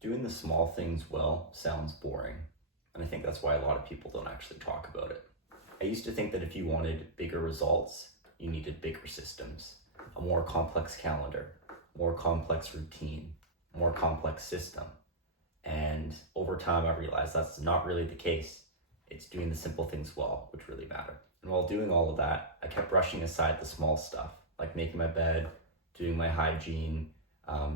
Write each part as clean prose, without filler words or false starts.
Doing the small things well sounds boring, and I think that's why a lot of people don't actually talk about it. I used to think that if you wanted bigger results, you needed bigger systems, a more complex calendar, more complex routine, more complex system. And over time, I realized that's not really the case. It's doing the simple things well, which really matter. And while doing all of that, I kept brushing aside the small stuff, like making my bed, doing my hygiene,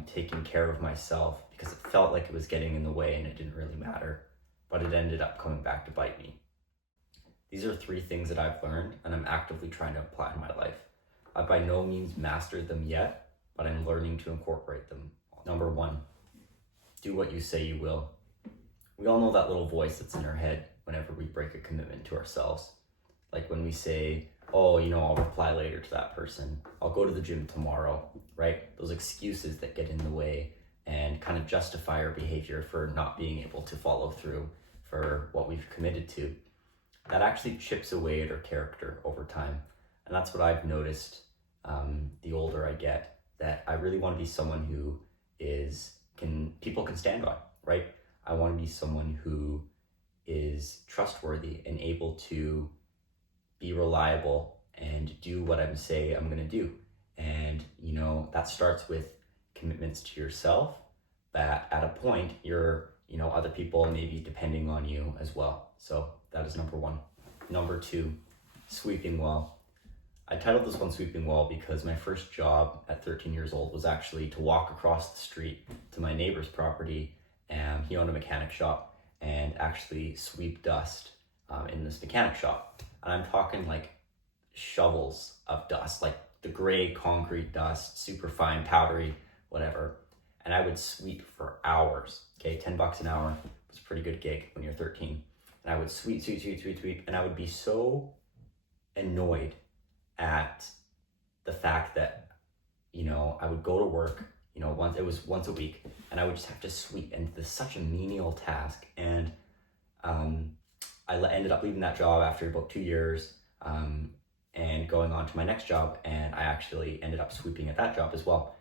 taking care of myself, because it felt like it was getting in the way and it didn't really matter. But it ended up coming back to bite me. These are three things that I've learned and I'm actively trying to apply in my life. I've by no means mastered them yet, but I'm learning to incorporate them. Number one, do what you say you will. We all know that little voice that's in our head whenever we break a commitment to ourselves. Like when we say, oh, I'll reply later to that person. I'll go to the gym tomorrow, right? Those excuses that get in the way and kind of justify our behavior for not being able to follow through for what we've committed to. That actually chips away at our character over time. And that's what I've noticed the older I get, that I really want to be someone who people can stand on, right? I want to be someone who is trustworthy and able to be reliable and do what I'm say I'm going to do. And, that starts with commitments to yourself, that at a point other people may be depending on you as well. So that is number one. Number two, sweeping well. I titled this one Sweeping Well because my first job at 13 years old was actually to walk across the street to my neighbor's property, and he owned a mechanic shop, and actually sweep dust in this mechanic shop. And I'm talking like shovels of dust, like the gray concrete dust, super fine, powdery, whatever. And I would sweep for hours. Okay, $10 an hour was a pretty good gig when you're 13. And I would sweep, and I would be so annoyed at the fact that, I would go to work, once a week, and I would just have to sweep, and this is such a menial task. And I ended up leaving that job after about 2 years and going on to my next job, and I actually ended up sweeping at that job as well.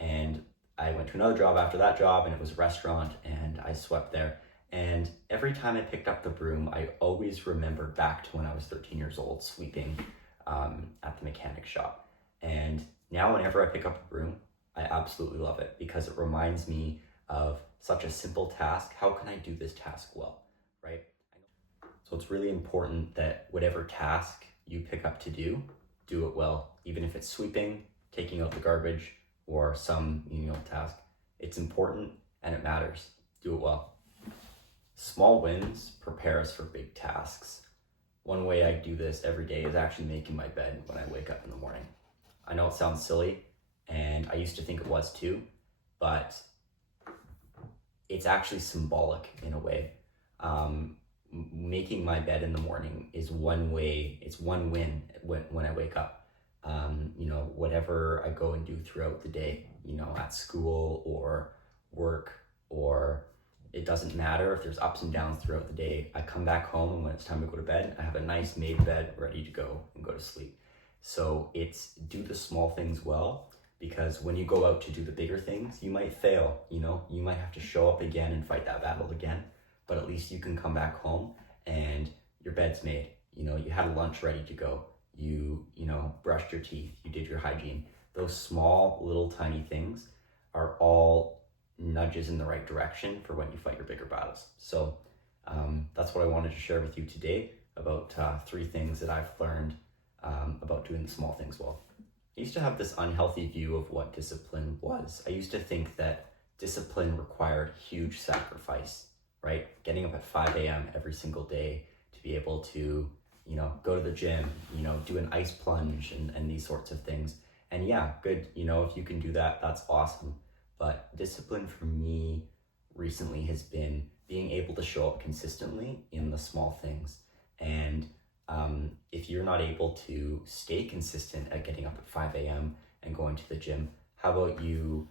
And I went to another job after that job, and it was a restaurant, and I swept there. And every time I picked up the broom, I always remembered back to when I was 13 years old, sweeping at the mechanic shop. And now whenever I pick up a broom, I absolutely love it because it reminds me of such a simple task. How can I do this task well, right? So it's really important that whatever task you pick up to do it well. Even if it's sweeping, taking out the garbage, or some menial task. It's important and it matters. Do it well. Small wins prepare us for big tasks. One way I do this every day is actually making my bed when I wake up in the morning. I know it sounds silly, and I used to think it was too, but it's actually symbolic in a way. Making my bed in the morning is one way, it's one win when I wake up. Whatever I go and do throughout the day, at school or work, or it doesn't matter if there's ups and downs throughout the day. I come back home, and when it's time to go to bed, I have a nice made bed ready to go and go to sleep. So it's do the small things well, because when you go out to do the bigger things, you might fail, you might have to show up again and fight that battle again, but at least you can come back home and your bed's made, you had a lunch ready to go, you brushed your teeth, you did your hygiene. Those small little tiny things are all nudges in the right direction for when you fight your bigger battles. So that's what I wanted to share with you today about 3 things that I've learned about doing the small things well. I used to have this unhealthy view of what discipline was. I used to think that discipline required huge sacrifice, right? Getting up at 5 a.m. every single day to be able to, go to the gym, do an ice plunge and these sorts of things. And yeah, good, if you can do that, that's awesome. But discipline for me recently has been being able to show up consistently in the small things. And if you're not able to stay consistent at getting up at 5 a.m. and going to the gym, how about you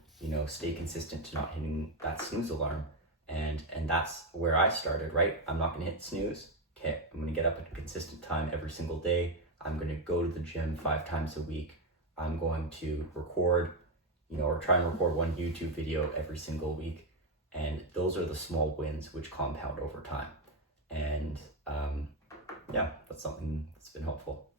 stay consistent to not hitting that snooze alarm? And that's where I started, right? I'm not gonna hit snooze. Okay, I'm gonna get up at a consistent time every single day. I'm gonna go to the gym 5 times a week. I'm going to record, or try and record one YouTube video every single week. And those are the small wins which compound over time. And yeah, that's something that's been helpful.